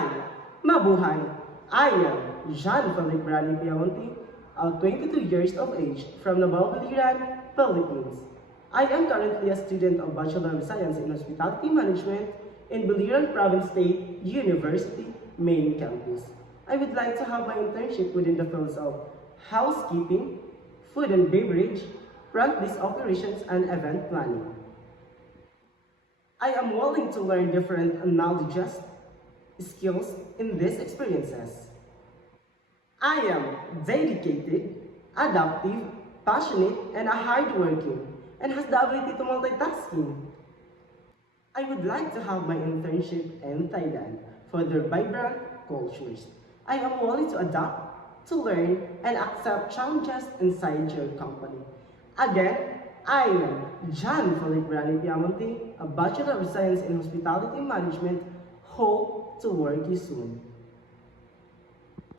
Hi! Mabuhay! I am Jean Felipe Rani Piamonte, 22 years of age from Nabalbiliran, Philippines. I am currently a student of Bachelor of Science in Hospitality Management in Biliran Province State University, main campus. I would like to have my internship within the fields of housekeeping, food and beverage, front desk operations, and event planning. I am willing to learn different knowledges, skills in these experiences. I am dedicated, adaptive, passionate, and hardworking, and has the ability to multitasking. I would like to have my internship in Thailand for their vibrant cultures. I am willing to adapt, to learn, and accept challenges inside your company. Again, I am John Felipe Rani Piamonte, a Bachelor of Science in Hospitality Management. Hope to work you soon.